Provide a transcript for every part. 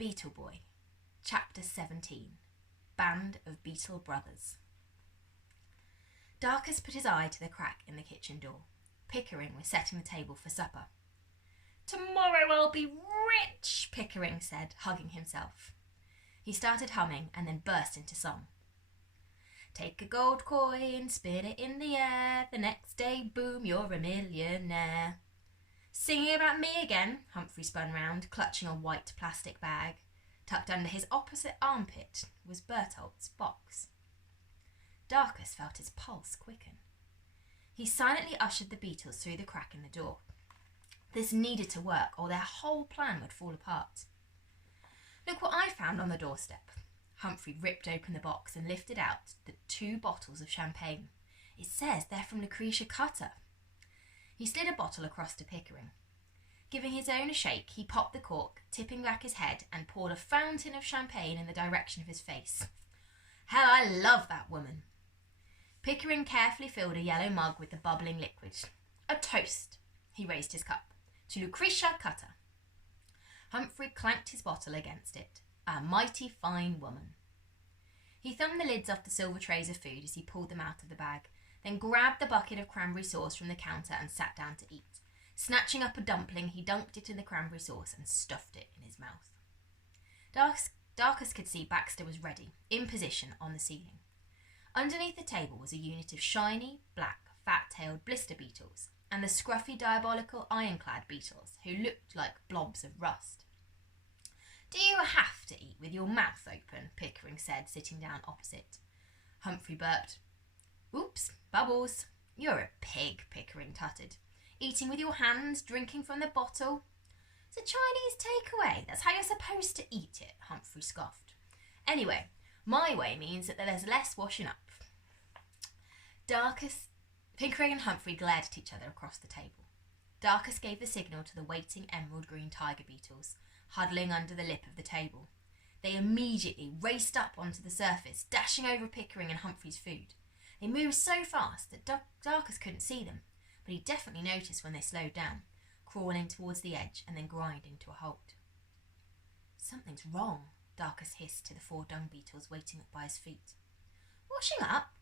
Beetle Boy, Chapter 17, Band of Beetle Brothers. Darkus put his eye to the crack in the kitchen door. Pickering was setting the table for supper. "Tomorrow I'll be rich," Pickering said, hugging himself. He started humming and then burst into song. "Take a gold coin, spin it in the air, the next day, boom, you're a millionaire." "Singing about me again?" Humphrey spun round, clutching a white plastic bag. Tucked under his opposite armpit was Bertolt's box. Darkus felt his pulse quicken. He silently ushered the Beetles through the crack in the door. This needed to work, or their whole plan would fall apart. "Look what I found on the doorstep." Humphrey ripped open the box and lifted out the 2 bottles of champagne. "It says they're from Lucretia Cutter." He slid a bottle across to Pickering. Giving his own a shake, he popped the cork, tipping back his head, and poured a fountain of champagne in the direction of his face. "Hell, I love that woman." Pickering carefully filled a yellow mug with the bubbling liquid. "A toast," he raised his cup, "to Lucretia Cutter." Humphrey clanked his bottle against it. A mighty fine woman. He thumbed the lids off the silver trays of food as he pulled them out of the bag, then grabbed the bucket of cranberry sauce from the counter and sat down to eat. Snatching up a dumpling, he dunked it in the cranberry sauce and stuffed it in his mouth. Darkus could see Baxter was ready, in position on the ceiling. Underneath the table was a unit of shiny, black, fat-tailed Blister Beetles and the scruffy, diabolical, ironclad Beetles, who looked like blobs of rust. "Do you have to eat with your mouth open?" Pickering said, sitting down opposite. Humphrey burped. "Oops, bubbles." "You're a pig," Pickering tutted. "Eating with your hands, drinking from the bottle." "It's a Chinese takeaway. That's how you're supposed to eat it," Humphrey scoffed. "Anyway, my way means that there's less washing up." Pickering and Humphrey glared at each other across the table. Darkus gave the signal to the waiting emerald green tiger beetles, huddling under the lip of the table. They immediately raced up onto the surface, dashing over Pickering and Humphrey's food. They moved so fast that Darkus couldn't see them, but he definitely noticed when they slowed down, crawling towards the edge and then grinding to a halt. "Something's wrong," Darkus hissed to the 4 dung beetles waiting by his feet. "Washing up?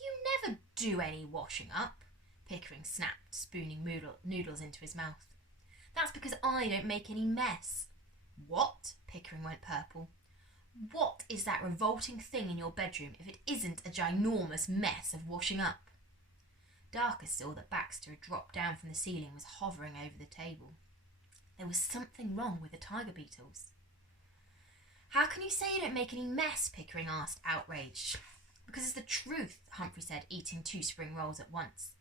You never do any washing up," Pickering snapped, spooning noodles into his mouth. "That's because I don't make any mess." "What?" Pickering went purple. "What is that revolting thing in your bedroom if it isn't a ginormous mess of washing up?" Darkus saw that Baxter had dropped down from the ceiling and was hovering over the table. There was something wrong with the tiger beetles. "How can you say you don't make any mess?" Pickering asked, outraged. "Because it's the truth," Humphrey said, eating 2 spring rolls at once.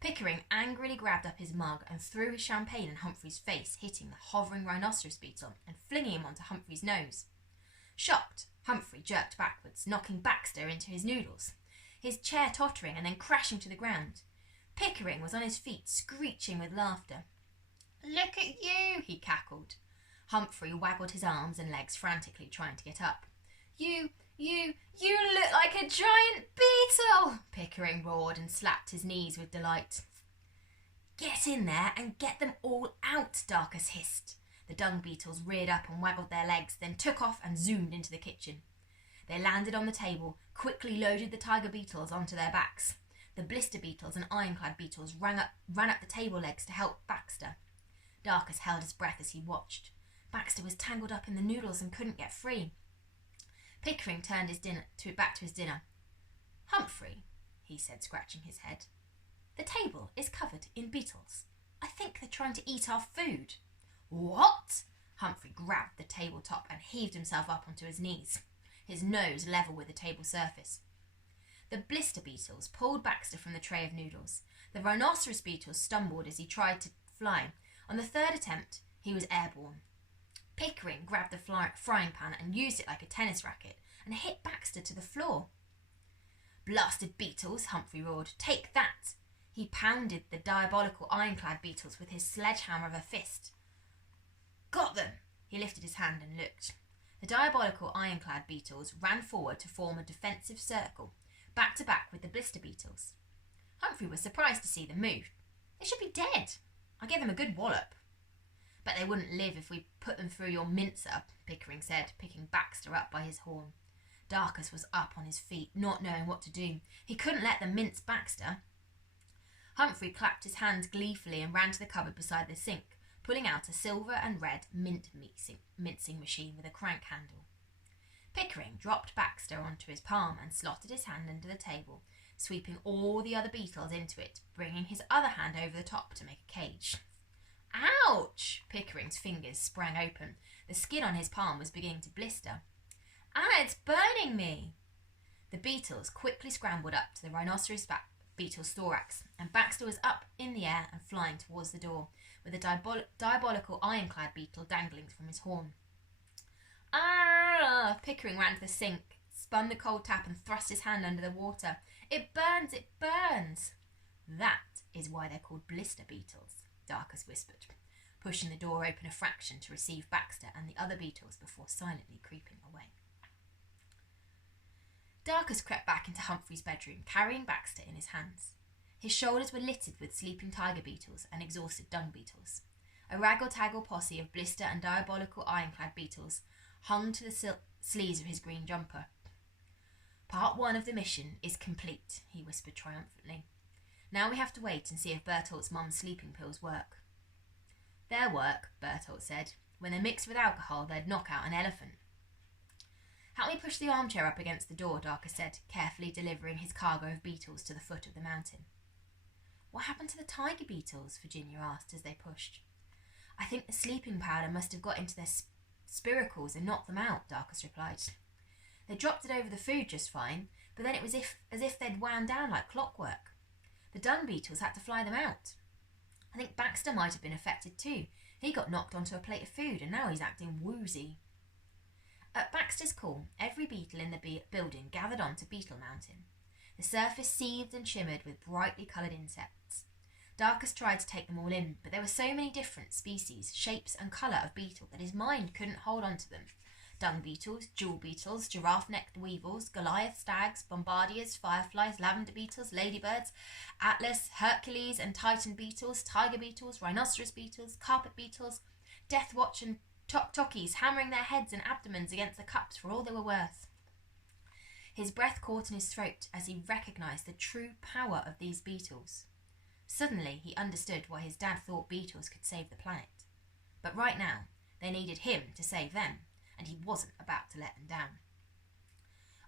Pickering angrily grabbed up his mug and threw his champagne in Humphrey's face, hitting the hovering rhinoceros beetle and flinging him onto Humphrey's nose. Shocked, Humphrey jerked backwards, knocking Baxter into his noodles, his chair tottering and then crashing to the ground. Pickering was on his feet, screeching with laughter. "Look at you," he cackled. Humphrey waggled his arms and legs frantically, trying to get up. You look like a giant beetle," Pickering roared and slapped his knees with delight. "Get in there and get them all out," Darkus hissed. The dung beetles reared up and waggled their legs, then took off and zoomed into the kitchen. They landed on the table, quickly loaded the tiger beetles onto their backs. The Blister Beetles and ironclad beetles ran up the table legs to help Baxter. Darkus held his breath as he watched. Baxter was tangled up in the noodles and couldn't get free. Pickering turned back to his dinner. "Humphrey," he said, scratching his head, "the table is covered in beetles. I think they're trying to eat our food." "What?" Humphrey grabbed the tabletop and heaved himself up onto his knees, his nose level with the table surface. The Blister Beetles pulled Baxter from the tray of noodles. The rhinoceros beetles stumbled as he tried to fly. On the 3rd attempt, he was airborne. Pickering grabbed the frying pan and used it like a tennis racket and hit Baxter to the floor. "Blasted beetles," Humphrey roared. "Take that!" He pounded the diabolical ironclad beetles with his sledgehammer of a fist. "Got them!" He lifted his hand and looked. The diabolical ironclad beetles ran forward to form a defensive circle, back to back with the Blister Beetles. Humphrey was surprised to see them move. "They should be dead. I gave them a good wallop." "But they wouldn't live if we put them through your mincer," Pickering said, picking Baxter up by his horn. Darkus was up on his feet, not knowing what to do. He couldn't let them mince Baxter. Humphrey clapped his hands gleefully and ran to the cupboard beside the sink, pulling out a silver and red mincing machine with a crank handle. Pickering dropped Baxter onto his palm and slotted his hand under the table, sweeping all the other beetles into it, bringing his other hand over the top to make a cage. "Ouch!" Pickering's fingers sprang open. The skin on his palm was beginning to blister. "Ah, it's burning me!" The beetles quickly scrambled up to the rhinoceros beetle's thorax, and Baxter was up in the air and flying towards the door, with a diabolical ironclad beetle dangling from his horn. "Ah!" Pickering ran to the sink, spun the cold tap and thrust his hand under the water. "It burns! It burns!" "That is why they're called Blister Beetles," Darkus whispered, pushing the door open a fraction to receive Baxter and the other beetles before silently creeping away. Darkus crept back into Humphrey's bedroom, carrying Baxter in his hands. His shoulders were littered with sleeping tiger beetles and exhausted dung beetles. A raggle-taggle posse of blister and diabolical ironclad beetles hung to the sleeves of his green jumper. "Part 1 of the mission is complete," he whispered triumphantly. "Now we have to wait and see if Bertolt's mum's sleeping pills work." "Their work," Bertolt said. "When they're mixed with alcohol, they'd knock out an elephant." "Help me push the armchair up against the door," Darkus said, carefully delivering his cargo of beetles to the foot of the mountain. "What happened to the tiger beetles?" Virginia asked as they pushed. "I think the sleeping powder must have got into their spiracles and knocked them out," Darkus replied. "They dropped it over the food just fine, but then it was as if they'd wound down like clockwork. The dung beetles had to fly them out. I think Baxter might have been affected too. He got knocked onto a plate of food and now he's acting woozy." At Baxter's call, every beetle in the building gathered onto Beetle Mountain. The surface seethed and shimmered with brightly coloured insects. Darkus tried to take them all in, but there were so many different species, shapes and colour of beetle that his mind couldn't hold on to them. Dung beetles, jewel beetles, giraffe-necked weevils, Goliath stags, bombardiers, fireflies, lavender beetles, ladybirds, Atlas, Hercules and Titan beetles, tiger beetles, rhinoceros beetles, carpet beetles, Death Watch and Tok-Tokis hammering their heads and abdomens against the cups for all they were worth. His breath caught in his throat as he recognised the true power of these beetles. Suddenly he understood why his dad thought beetles could save the planet. But right now, they needed him to save them, and he wasn't about to let them down.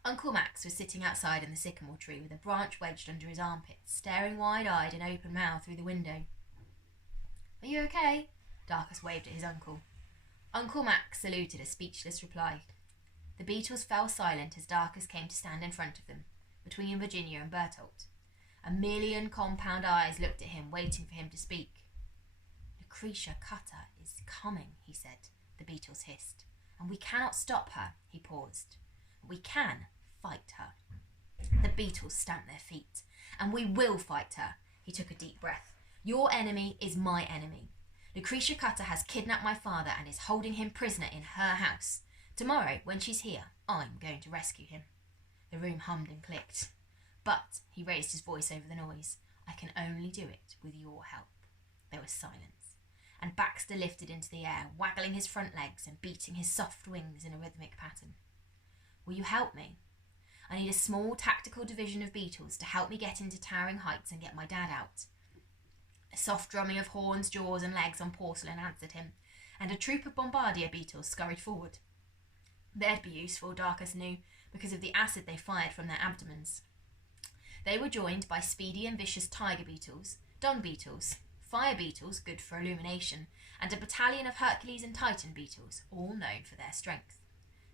Uncle Max was sitting outside in the sycamore tree with a branch wedged under his armpit, staring wide-eyed and open-mouthed through the window. "Are you okay?" Darkus waved at his uncle. Uncle Max saluted a speechless reply. The beetles fell silent as Darkus came to stand in front of them, between Virginia and Bertolt. A million compound eyes looked at him, waiting for him to speak. "Lucretia Cutter is coming," he said, the beetles hissed. "And we cannot stop her," he paused. "We can fight her." The beetles stamped their feet. "And we will fight her." He took a deep breath. "Your enemy is my enemy. Lucretia Cutter has kidnapped my father and is holding him prisoner in her house. Tomorrow, when she's here, I'm going to rescue him." The room hummed and clicked. "But," he raised his voice over the noise, "I can only do it with your help." There was silence, and Baxter lifted into the air, waggling his front legs and beating his soft wings in a rhythmic pattern. "Will you help me? I need a small tactical division of beetles to help me get into towering heights and get my dad out." A soft drumming of horns, jaws and legs on porcelain answered him, and a troop of bombardier beetles scurried forward. They'd be useful, Darkus knew, because of the acid they fired from their abdomens. They were joined by speedy and vicious tiger beetles, dung beetles, fire beetles, good for illumination, and a battalion of Hercules and Titan beetles, all known for their strength.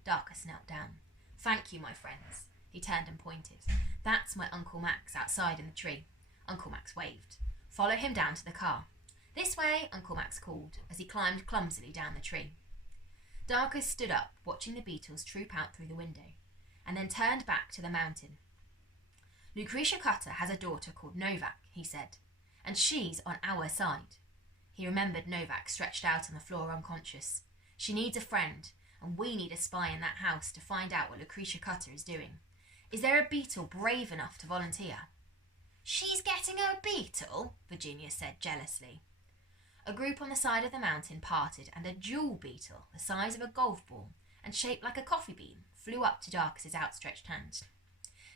Darkus knelt down. "Thank you, my friends." He turned and pointed. "That's my Uncle Max outside in the tree." Uncle Max waved. "Follow him down to the car." "This way," Uncle Max called, as he climbed clumsily down the tree. Darkus stood up, watching the beetles troop out through the window, and then turned back to the mountain. "Lucretia Cutter has a daughter called Novak," he said, "and she's on our side." He remembered Novak stretched out on the floor unconscious. "She needs a friend, and we need a spy in that house to find out what Lucretia Cutter is doing. Is there a beetle brave enough to volunteer?" "She's getting a beetle?" Virginia said jealously. A group on the side of the mountain parted, and a jewel beetle, the size of a golf ball and shaped like a coffee bean, flew up to Darkus's outstretched hand.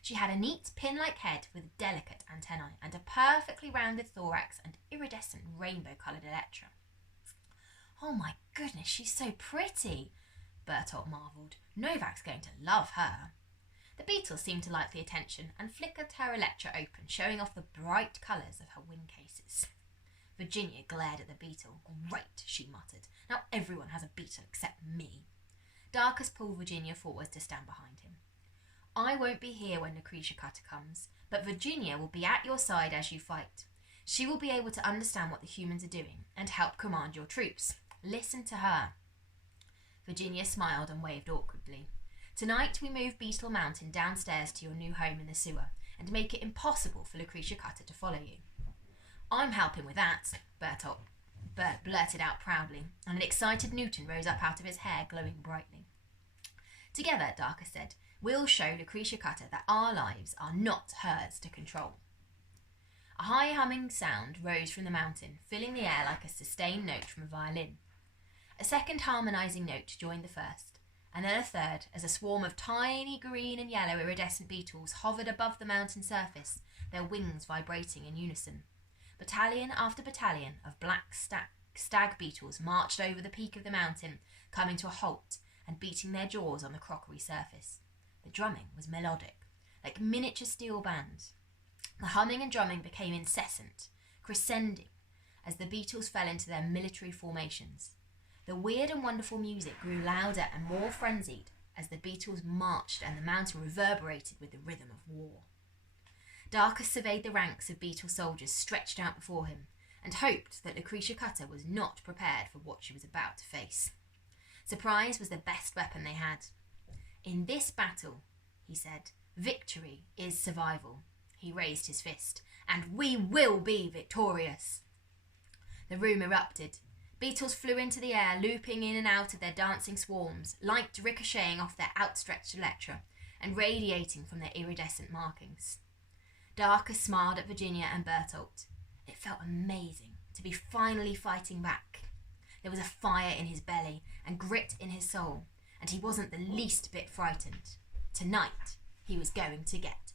She had a neat pin-like head with delicate antennae and a perfectly rounded thorax and iridescent rainbow-coloured elytra. "Oh my goodness, she's so pretty," Bertolt marvelled. "Novak's going to love her." The beetle seemed to like the attention and flickered her elytra open, showing off the bright colours of her wing cases. Virginia glared at the beetle. "Great," she muttered. "Now everyone has a beetle except me." Darkus pulled Virginia forward to stand behind him. "I won't be here when Lucretia Cutter comes, but Virginia will be at your side as you fight. She will be able to understand what the humans are doing and help command your troops. Listen to her." Virginia smiled and waved awkwardly. "Tonight we move Beetle Mountain downstairs to your new home in the sewer and make it impossible for Lucretia Cutter to follow you." "I'm helping with that," Bert blurted out proudly, and an excited Newton rose up out of his hair, glowing brightly. "Together," Darkus said, "we'll show Lucretia Cutter that our lives are not hers to control." A high humming sound rose from the mountain, filling the air like a sustained note from a violin. A second harmonising note joined the first, and then a third, as a swarm of tiny green and yellow iridescent beetles hovered above the mountain surface, their wings vibrating in unison. Battalion after battalion of black stag beetles marched over the peak of the mountain, coming to a halt and beating their jaws on the crockery surface. The drumming was melodic, like miniature steel bands. The humming and drumming became incessant, crescending, as the beetles fell into their military formations. The weird and wonderful music grew louder and more frenzied as the beetles marched and the mountain reverberated with the rhythm of war. Darkus surveyed the ranks of beetle soldiers stretched out before him and hoped that Lucretia Cutter was not prepared for what she was about to face. Surprise was the best weapon they had. "In this battle," he said, "victory is survival." He raised his fist. "And we will be victorious." The room erupted. Beetles flew into the air, looping in and out of their dancing swarms, light ricocheting off their outstretched elytra and radiating from their iridescent markings. Darkus smiled at Virginia and Bertolt. It felt amazing to be finally fighting back. There was a fire in his belly and grit in his soul, and he wasn't the least bit frightened. Tonight, he was going to get